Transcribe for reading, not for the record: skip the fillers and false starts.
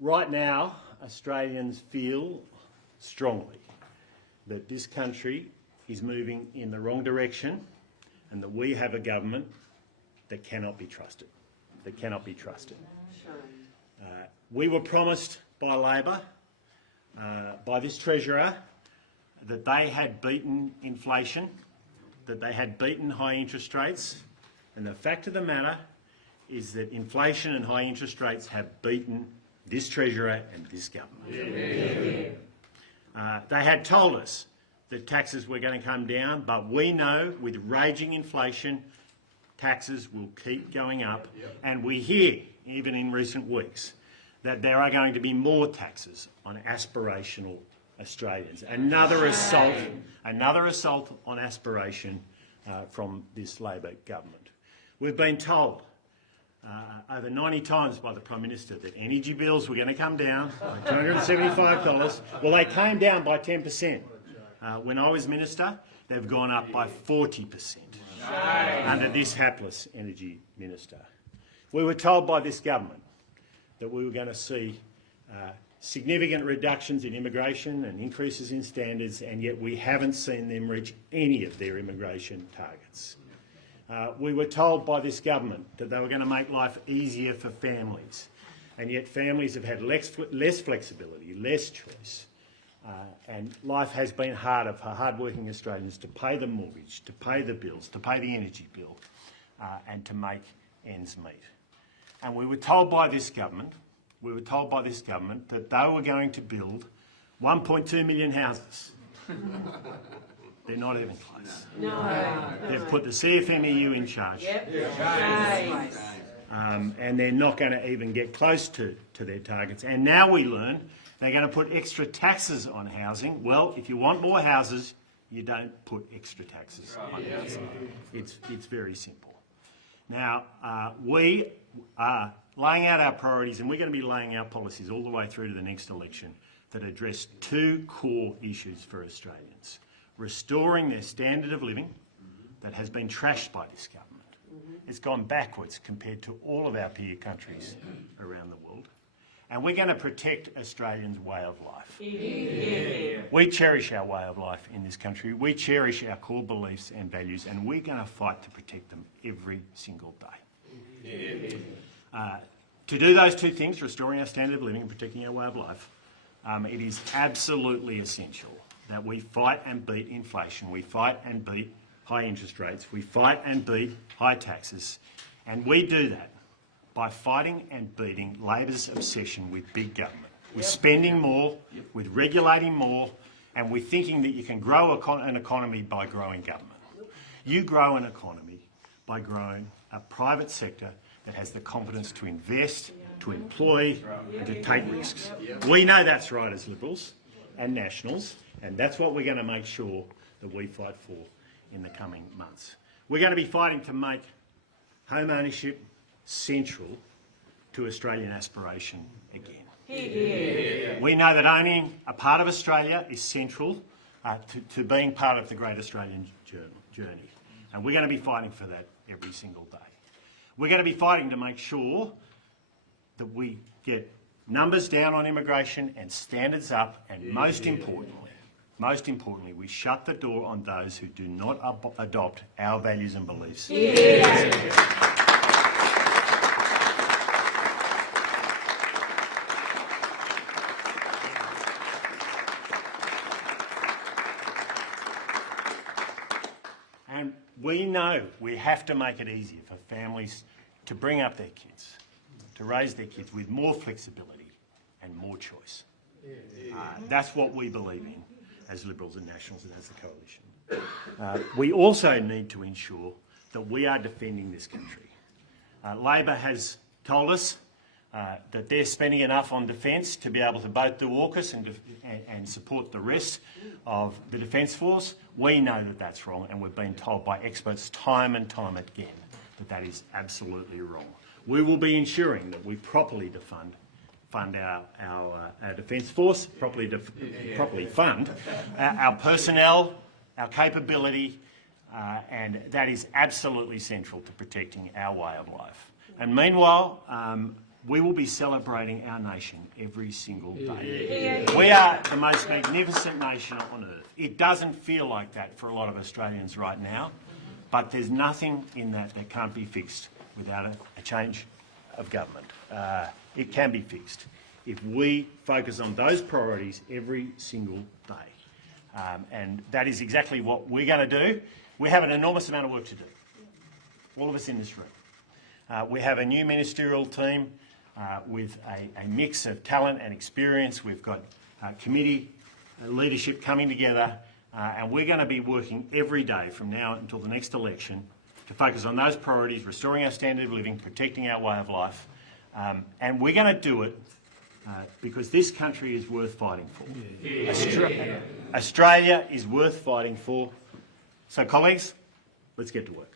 Right now, Australians feel strongly that this country is moving in the wrong direction and that we have a government that cannot be trusted. We were promised by Labor, by this Treasurer, that they had beaten inflation, that they had beaten high interest rates, and the fact of the matter is that inflation and high interest rates have beaten this Treasurer and this government. They had told us that taxes were going to come down, but we know with raging inflation, taxes will keep going up, and we hear, even in recent weeks, that there are going to be more taxes on aspirational Australians. Another assault on aspiration from this Labor government. We've been told over 90 times by the Prime Minister that energy bills were going to come down by $275. Well, they came down by 10%. When I was Minister, they've gone up by 40% under this hapless Energy Minister. We were told by this government that we were going to see significant reductions in immigration and increases in standards, and yet we haven't seen them reach any of their immigration targets. We were told by this government that they were going to make life easier for families, and yet families have had less flexibility, less choice, and life has been harder for hard-working Australians to pay the mortgage, to pay the bills, to pay the energy bill, and to make ends meet. And we were told by this government that they were going to build 1.2 million houses. They're not even close. No. They've put the CFMEU in charge. And they're not going to even get close to their targets. And now we learn they're going to put extra taxes on housing. Well, if you want more houses, you don't put extra taxes on housing. It's very simple. Now, we are laying out our priorities, and we're going to be laying out policies all the way through to the next election that address two core issues for Australians. Restoring their standard of living that has been trashed by this government. It's gone backwards compared to all of our peer countries around the world. And we're going to protect Australians' way of life. We cherish our way of life in this country. We cherish our core beliefs and values, and we're going to fight to protect them every single day. To do those two things, restoring our standard of living and protecting our way of life, it is absolutely essential that we fight and beat inflation, we fight and beat high interest rates, we fight and beat high taxes, and we do that by fighting and beating Labor's obsession with big government, with spending more, with regulating more, and with thinking that you can grow an economy by growing government. You grow an economy by growing a private sector that has the confidence to invest, to employ, and to take risks. We know that's right as Liberals and Nationals, and that's what we're going to make sure that we fight for in the coming months. We're going to be fighting to make home ownership central to Australian aspiration again. We know that owning a part of Australia is central to being part of the Great Australian Journey, and we're going to be fighting for that every single day. We're going to be fighting to make sure that we get numbers down on immigration and standards up, and most importantly, we shut the door on those who do not adopt our values and beliefs. And we know we have to make it easier for families to bring up their kids, to raise their kids with more flexibility and more choice. That's what we believe in as Liberals and Nationals and as the Coalition. We also need to ensure that we are defending this country. Labor has told us that they're spending enough on defence to be able to both do AUKUS and support the rest of the Defence Force. We know that that's wrong, and we've been told by experts time and time again that that is absolutely wrong. We will be ensuring that we properly fund our Defence Force, properly fund our personnel, our capability, and that is absolutely central to protecting our way of life. And meanwhile, we will be celebrating our nation every single day. We are the most magnificent nation on earth. It doesn't feel like that for a lot of Australians right now, but there's nothing in that can't be fixed without a change of government. It can be fixed if we focus on those priorities every single day. And that is exactly what we're going to do. We have an enormous amount of work to do, all of us in this room. We have a new ministerial team with a mix of talent and experience. We've got committee leadership coming together, and we're going to be working every day from now until the next election to focus on those priorities, restoring our standard of living, protecting our way of life. And we're going to do it because this country is worth fighting for. Australia is worth fighting for. So, colleagues, let's get to work.